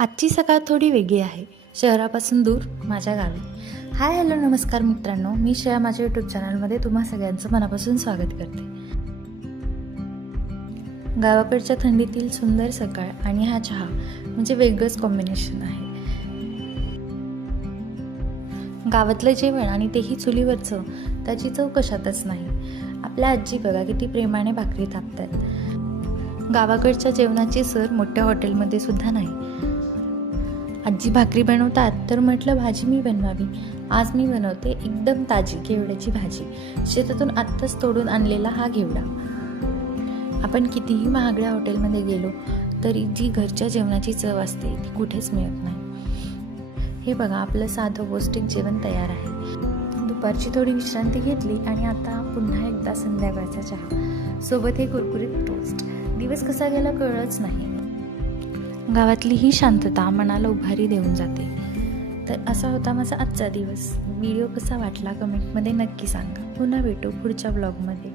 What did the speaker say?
आजची सकाळ थोडी वेगळी आहे. शहरापासून दूर माझ्या गावी. हाय हॅलो नमस्कार मित्रांनो, मी श्रेया माझ्या यूट्यूब चॅनलमध्ये तुम्हा सगळ्यांचं मनापासून स्वागत करते. गावाकडच्या थंडीतील सुंदर सकाळ आणि हा चहा म्हणजे वेगळंच कॉम्बिनेशन आहे. गावातलं जेवण आणि तेही चुलीवरचं, त्याची चव कशातच नाही. आपल्या आजी बघा किती प्रेमाने भाकरी थापतात. गावाकडच्या जेवणाची सर मोठ्या हॉटेलमध्ये सुद्धा नाही. आजी भाकरी बनवतात तर म्हटलं भाजी मी बनवावी. आज मी बनवते एकदम ताजी घेवड्याची भाजी. शेतातून आत्ताच तोडून आणलेला हा घेवडा. आपण कितीही महागड्या हॉटेलमध्ये गेलो तरी जी घरच्या जेवणाची चव असते ती कुठेच मिळत नाही. हे बघा, आपलं साधं पौष्टिक जेवण तयार आहे. दुपारची थोडी विश्रांती घेतली आणि आता पुन्हा एकदा संध्याकाळचा चहा, सोबत हे कुरकुरीत टोस्ट. दिवस कसा गेला कळलंच नाही. गावातली ही शांतता मनाला उभारी देऊन जाते. तर असा होता माझा आजचा दिवस. व्हिडिओ कसा वाटला कमेंटमध्ये नक्की सांगा. पुन्हा भेटू पुढच्या ब्लॉगमध्ये.